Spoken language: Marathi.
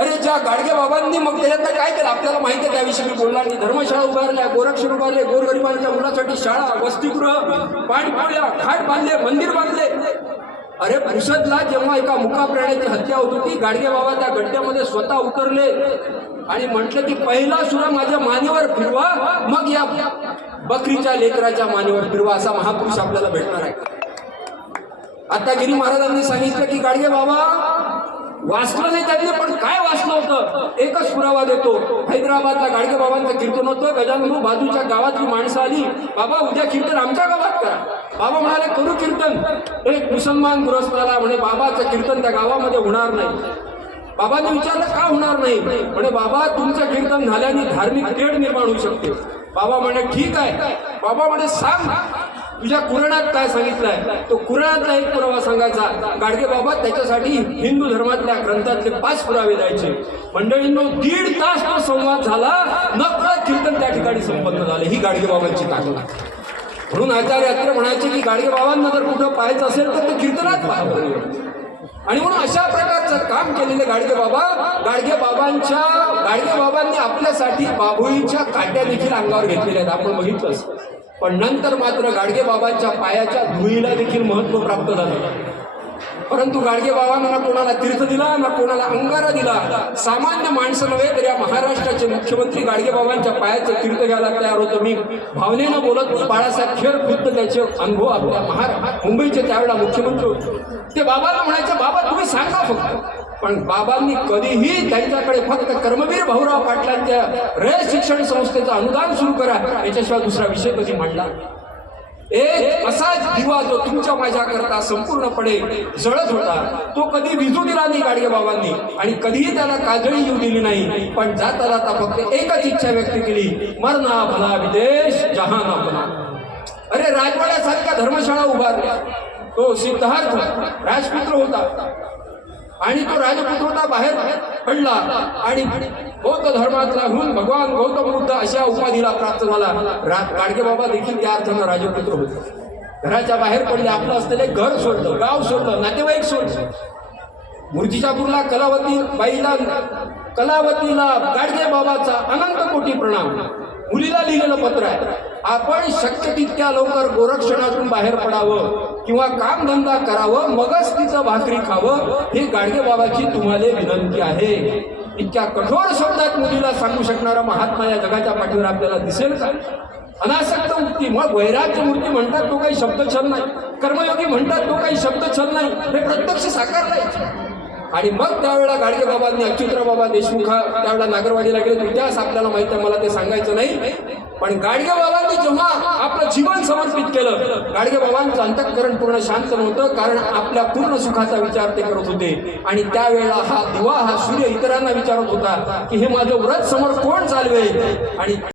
अरे ज्या गाडगे बाबांनी मग त्याच्यात काय केलं आपल्याला माहिती आहे, त्याविषयी मी बोलणार नाही. धर्मशाळा उभारल्या, गोरक्षण उभारले, गोरगरिबांच्या मुलासाठी शाळा, वसतिगृह, पाणपोळ्या, घाट बांधले, मंदिर बांधले. अरे पुसदला जेव्हा एका मुका प्राण्याची हत्या होत होती, गाडगे बाबा त्या गड्ड्यामध्ये स्वतः उतरले आणि म्हटलं की पहिला सुरा माझ्या मानेवर फिरवा, मग या बकरीच्या लेकराच्या मानेवर फिरवा. असा महापुरुष आपल्याला भेटणार आहे. आता गिरी महाराजांनी सांगितलं की गाडगे बाबा वाचलं नाही त्यांनी, पण काय वाचलं होतं एकच पुरावा देतो. हैदराबादला गाडगे बाबांचं कीर्तन होतं. गजानन बाजूच्या गावातली माणसं आली, बाबा उद्या कीर्तन आमच्या गावात करा. बाबा म्हणाले करू कीर्तन. एक मुसलमान गृहस्थाला म्हणे बाबाचं कीर्तन त्या गावामध्ये होणार नाही. बाबांनी विचारलं का होणार नाही? म्हणे बाबा तुमचं कीर्तन झाल्याने धार्मिक तेढ निर्माण होऊ शकते. बाबा म्हणे ठीक आहे. बाबा म्हणे सांग तुझ्या कुराणात काय सांगितलंय. तो कुराणातला एक पुरावा सांगायचा. गाडगे बाबा त्याच्यासाठी हिंदू धर्मातल्या ग्रंथातले 5 पुरावे द्यायचे. मंडळींनो 1.5 तास तो संवाद झाला, नकळत कीर्तन त्या ठिकाणी संपन्न झाले. ही गाडगे बाबांची ताकद आहे. म्हणून आचार्य अत्रे म्हणायचे की गाडगे बाबांना जर कुठं पाहायचं असेल तर ते कीर्तनात पाहावं. आणि म्हणून अशा प्रकारचं काम केलेले गाडगे बाबांनी आपल्यासाठी बाभुळीच्या काट्या देखील अंगावर घेतलेल्या आहेत, आपण बघितलंच. पण नंतर मात्र गाडगे बाबांच्या पायाच्या धुळीला देखील महत्व प्राप्त झालं. परंतु गाडगे बाबांना ना कोणाला तीर्थ दिला, ना कोणाला अंगारा दिला. सामान्य माणसं नव्हे तर या महाराष्ट्राचे मुख्यमंत्री गाडगे बाबांच्या पायाचं तीर्थ घ्यायला तयार होतं. मी भावनेनं बोलत नाही, बाळासाहेब खेर खुद्द त्याचे अनुभव आपल्या मुंबईचे त्यावेळेला मुख्यमंत्री होते. ते बाबांना म्हणायचे बाबा तुम्ही सांगा फक्त. पण बाबांनी कधीही त्यांच्याकडे फक्त कर्मवीर भाऊराव पाटलांच्या रयत शिक्षण संस्थेचं अनुदान सुरू करा याच्याशिवाय दुसरा विषय कधी मांडला. एक असाच दिवा जो तुमच्या माझ्याकरता संपूर्णपणे जळत होता, तो कधी विझू दिला नाही गाडगे बाबांनी आणि कधीही त्याला काजळी येऊ दिली नाही. पण जाता जाता फक्त एकच इच्छा व्यक्त केली, मरना भला विदेश जहान अपना. अरे राजवाड्यासारख्या धर्मशाळा उभारल्या. तो सिद्धार्थ राजपुत्र होता आणि तो राजपुत्र होता बाहेर पडला आणि बौद्ध धर्मातला होऊन भगवान गौतम बुद्ध अशा उपाधीला प्राप्त झाला. गाडगे बाबा देखील त्या अर्थानं राजपुत्र होते. घराच्या बाहेर पडले, आपलं असलेले घर सोडलं, गाव सोडलं, नातेवाईक सोडलं. मूर्तिजापूरला कलावतीला गाडगे बाबाचा अनंत कोटी प्रणाम. मुलीला लिहिलेलं पत्र आहे, आपण शक्य तितक्या लवकर गोरक्षणातून बाहेर पडावं किंवा कामधंदा करावं, मगच तिचं भाकरी खावं, ही गाडगे बाबाची तुम्हाला विनंती आहे. इतक्या कठोर शब्दात मुलीला सांगू शकणारा महात्मा या जगाच्या पाठीवर आपल्याला दिसेल का? अनासक्त मुक्ती, मग वैराग्य मूर्ती म्हणतात तो काही शब्दछल नाही, कर्मयोगी म्हणतात तो काही शब्दछल नाही, हे प्रत्यक्ष साकार नाही. आणि मग त्यावेळेला गाडगे बाबांनी अच्युतराव बाबा देशमुख त्यावेळेला नागरवाडीला गेले. इतिहास आपल्याला माहिती आहे, मला ते सांगायचं नाही. पण गाडगे बाबांनी जेव्हा आपलं जीवन समर्पित केलं, गाडगे बाबांचं अंतःकरण पूर्ण शांत नव्हतं, कारण आपल्या पूर्ण सुखाचा विचार ते करत होते. आणि त्यावेळेला हा दिवा, हा सूर्य इतरांना विचारत होता की हे माझं व्रत समोर कोण चालवेल. आणि